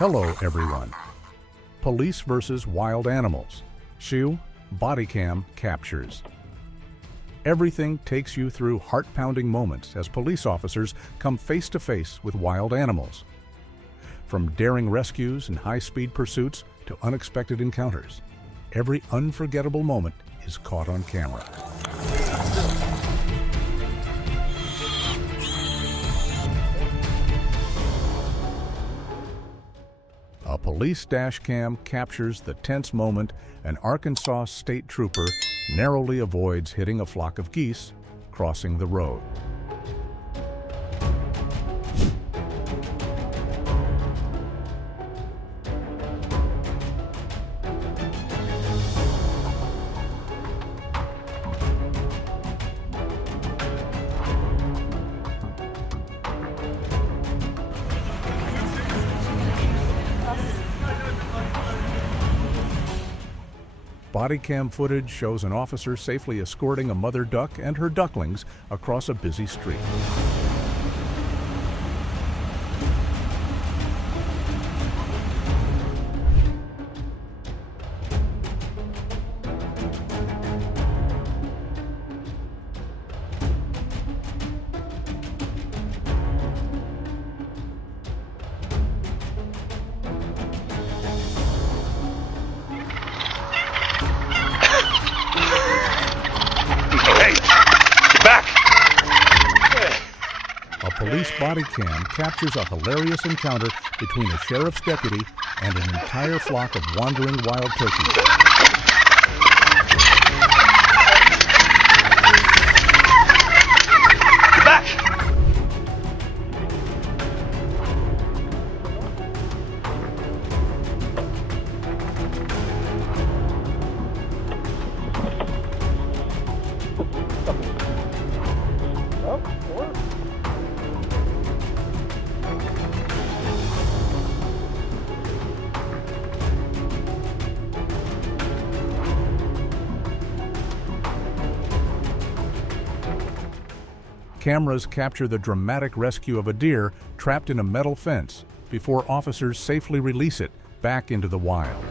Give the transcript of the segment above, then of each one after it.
Hello, everyone. Police versus wild animals. Shu, Bodycam captures. Everything takes you through heart-pounding moments as police officers come face-to-face with wild animals. From daring rescues and high-speed pursuits to unexpected encounters, every unforgettable moment is caught on camera. A police dash cam captures the tense moment an Arkansas state trooper narrowly avoids hitting a flock of geese crossing the road. Bodycam footage shows an officer safely escorting a mother duck and her ducklings across a busy street. A police body cam captures a hilarious encounter between a sheriff's deputy and an entire flock of wandering wild turkeys. Cameras capture the dramatic rescue of a deer trapped in a metal fence before officers safely release it back into the wild.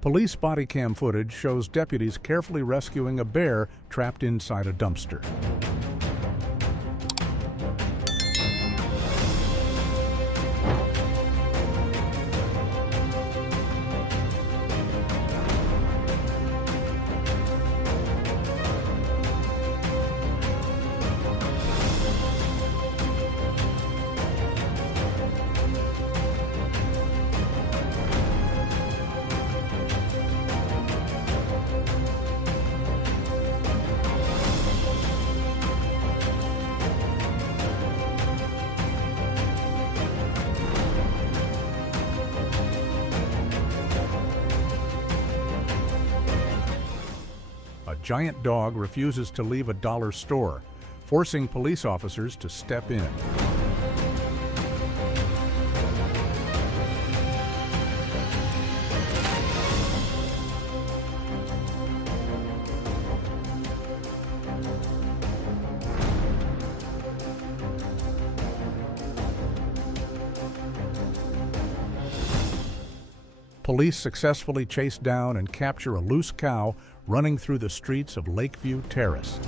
Police body cam footage shows deputies carefully rescuing a bear trapped inside a dumpster. A giant dog refuses to leave a dollar store, forcing police officers to step in. Police successfully chase down and capture a loose cow running through the streets of Lakeview Terrace.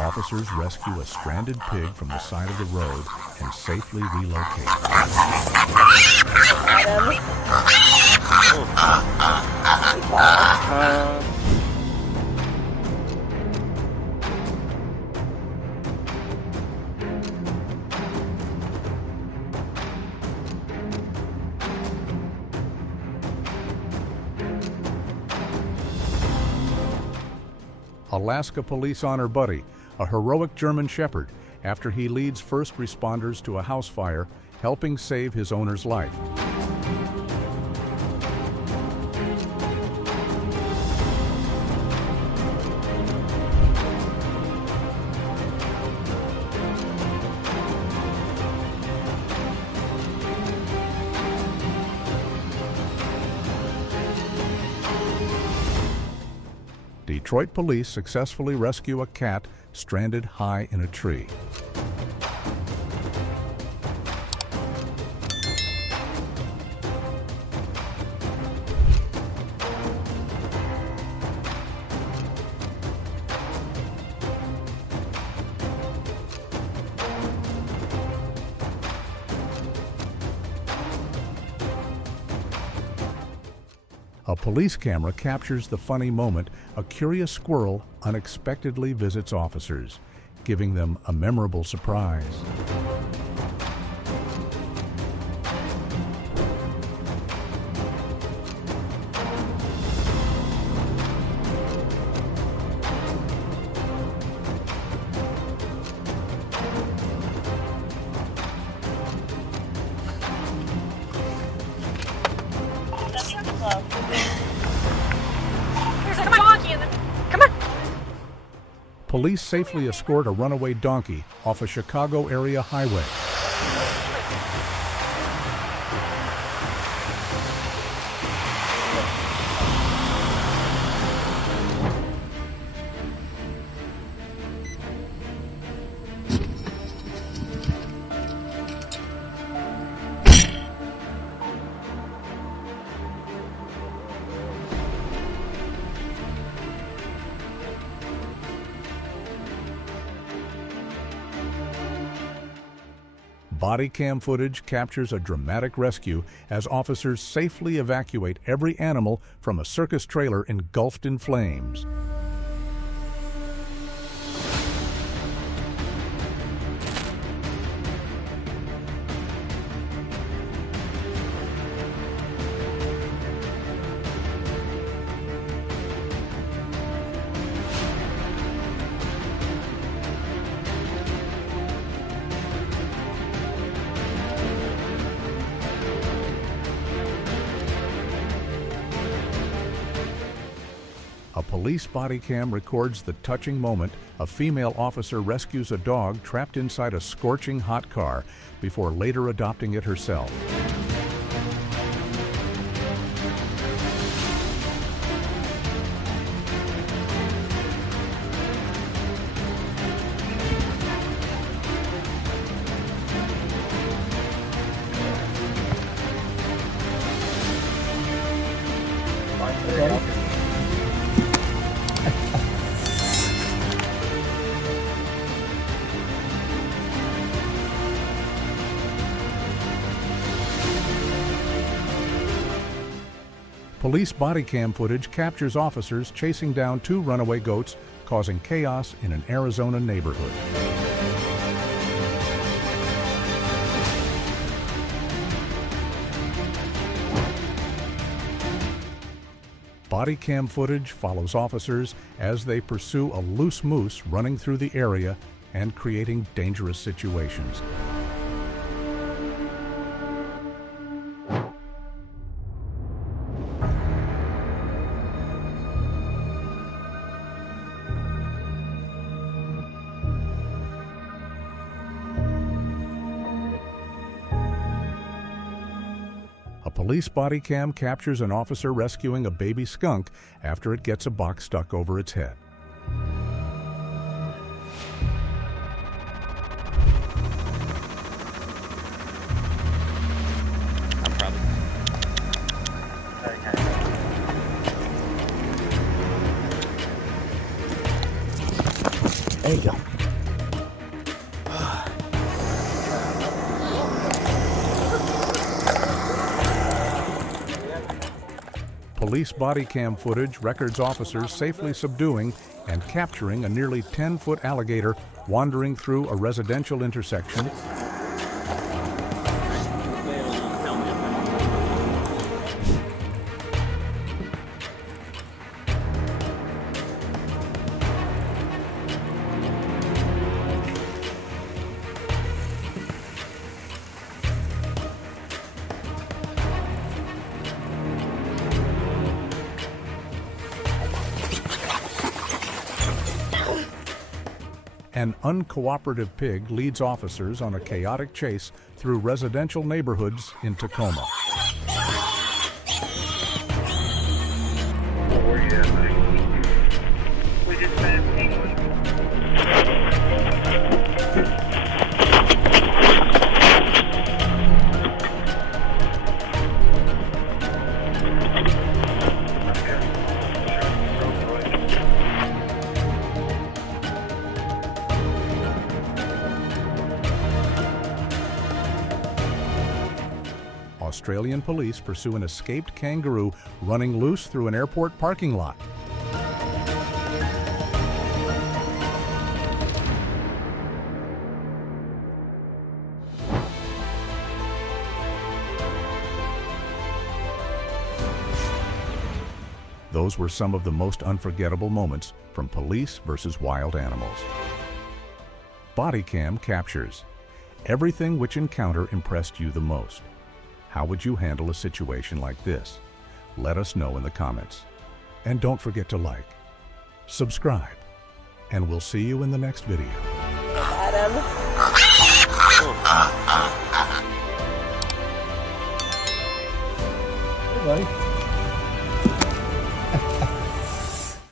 Officers rescue a stranded pig from the side of the road and safely relocate it. Alaska Police Honor Buddy, a heroic German Shepherd, after he leads first responders to a house fire, helping save his owner's life. Detroit police successfully rescue a cat stranded high in a tree. A police camera captures the funny moment a curious squirrel unexpectedly visits officers, giving them a memorable surprise. There's a donkey in the... Come on! Police safely escort a runaway donkey off a Chicago area highway. Bodycam footage captures a dramatic rescue as officers safely evacuate every animal from a circus trailer engulfed in flames. A police body cam records the touching moment a female officer rescues a dog trapped inside a scorching hot car before later adopting it herself. Police body cam footage captures officers chasing down two runaway goats, causing chaos in an Arizona neighborhood. Body cam footage follows officers as they pursue a loose moose running through the area and creating dangerous situations. A police body cam captures an officer rescuing a baby skunk after it gets a box stuck over its head. There you go. Police body cam footage records officers safely subduing and capturing a nearly 10-foot alligator wandering through a residential intersection. An uncooperative pig leads officers on a chaotic chase through residential neighborhoods in Tacoma. Australian police pursue an escaped kangaroo running loose through an airport parking lot. Those were some of the most unforgettable moments from Police versus Wild Animals. Bodycam captures everything which encounter impressed you the most. How would you handle a situation like this? Let us know in the comments. And don't forget to like, subscribe, and we'll see you in the next video. Adam. Hey, buddy.